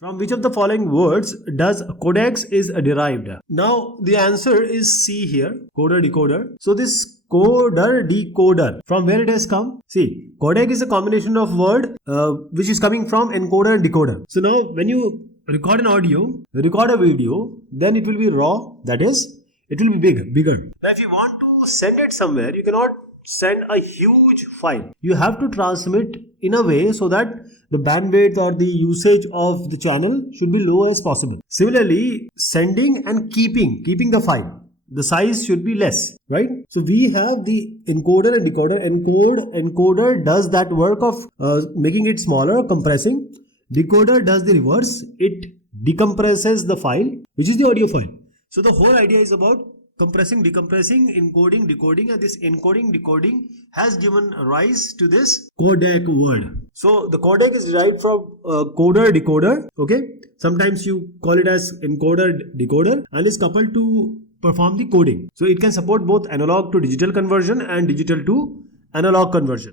From which of the following words does codex is derived? Now the answer is C here, coder decoder. So this coder decoder, from where it has come? See, codec is a combination of word which is coming from encoder and decoder. So now when you record an audio, record a video, then it will be raw, that is, it will be bigger. Now if you want to send it somewhere, you cannot send a huge file. You have to transmit in a way so that the bandwidth or the usage of the channel should be low as possible. Similarly, sending and keeping the file, the size should be less, right? So we have the encoder and decoder. Encoder does that work of making it smaller, compressing. Decoder does the reverse. It decompresses the file, which is the audio file. So the whole idea is about compressing, decompressing, encoding, decoding, and this encoding, decoding has given rise to this codec word. So the codec is derived from coder, decoder, okay? Sometimes you call it as encoder, decoder, and is coupled to perform the coding. So it can support both analog to digital conversion and digital to analog conversion.